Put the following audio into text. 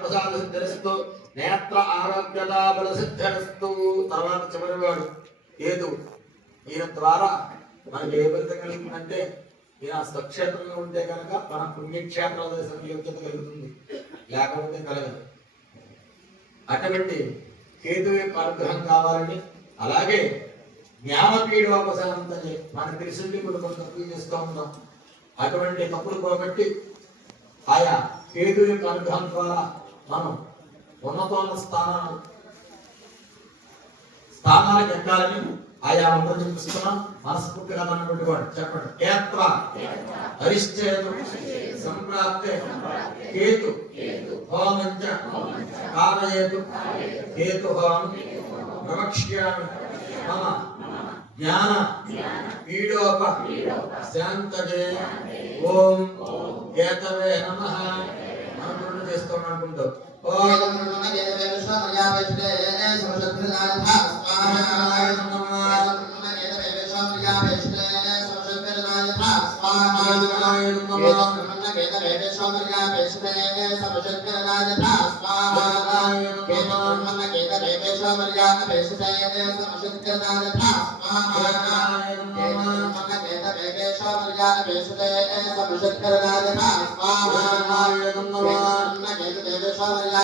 ప్రసాదస్తు నేత్ర ఆరోగ్యతా బలసిద్ధిరస్తు. తర్వాత చివరివాడు ఏదు. ఈయన ద్వారా మనకి ఏ ఫలితం కలుగుతుందంటే ఈయన స్వక్షేత్రంలో ఉంటే కనుక మన పుణ్యక్షేత్రాల దర్శనం యోగ్యత కలుగుతుంది, లేకపోతే కలగదు. అటువంటి కేతు యొక్క అనుగ్రహం కావాలని, అలాగే జ్ఞానపీడోపశాంతని మనకు తెలిసింది కొన్ని కొంత తప్పులు చేస్తూ ఉంటాం. అటువంటి తప్పులు పోగొట్టి ఆయా కేతు యొక్క అనుగ్రహం ద్వారా మనం ఉన్నతోన్న స్థానాలకు ఎక్కాలని ఆయా మంత్రం చూపిస్తున్నాం. మనస్ఫూర్తిగా మనం పెట్టుకోండి, చెప్పండి. కేత్ర హరిశ్చేతు సంప్రాప్తే కేతు హోమంచ కారయేతు కేతు హోమం ప్రవక్ష్యామి మమ జ్ఞాన పీడోప శాంతజే ఓం కేతవే నమః. మనం చేస్తాం అనుకుంటాం.